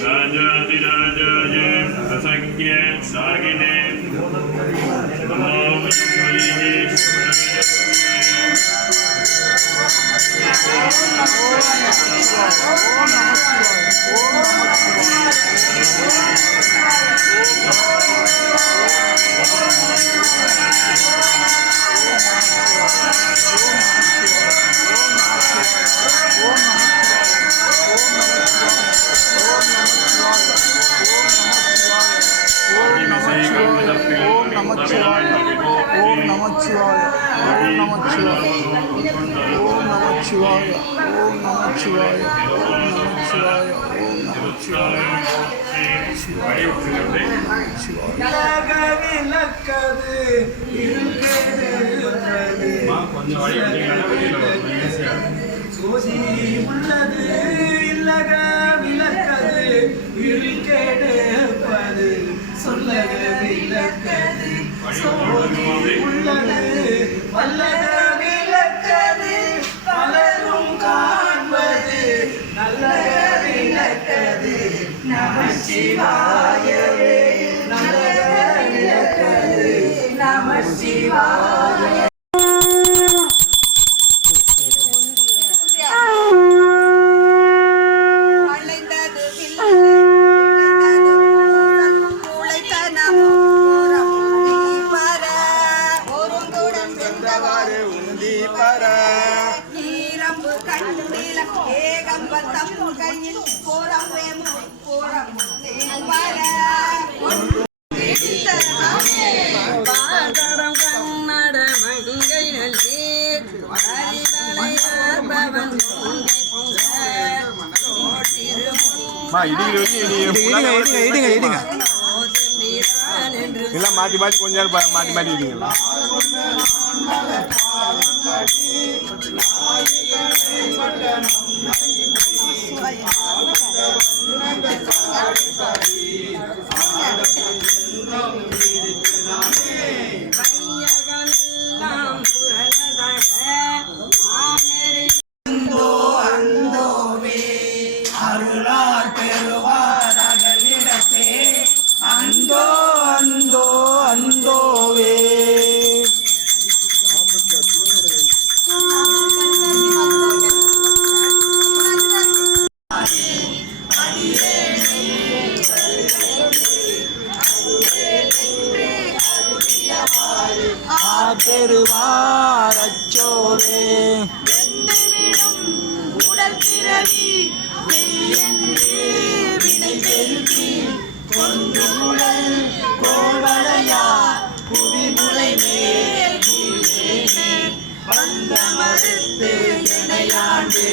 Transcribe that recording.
राजाधिराजाय ससज्ञ सागिने நமச்சிவாய. ஓம் நமச்சிவாய. ஓம் நமச்சிவாய. ஓம் நமச்சிவாய. ஓம் நமச்சிவாய. ஓம் நமச்சிவாய சோசி உள்ளது இல்லக விளக்கது இருக்கேடு சோதி உள்ளது வல்லக விளக்கது பலரும் காண்பது நல்லக விளக்கது நம சிவாயவே நல்ல விளக்கது நம சிவாய எல்லாம் மாற்றி மாற்றி கொஞ்ச நேரம் பா- மாற்றி மாற்றி இடுங்க. பெறுவார் அச்சோவே. உடல் பிறவி மெய்யென்று வினை பெருக்கி கொண்டு உடல் புவி முளை வந்த மறுத்து இணையாண்டு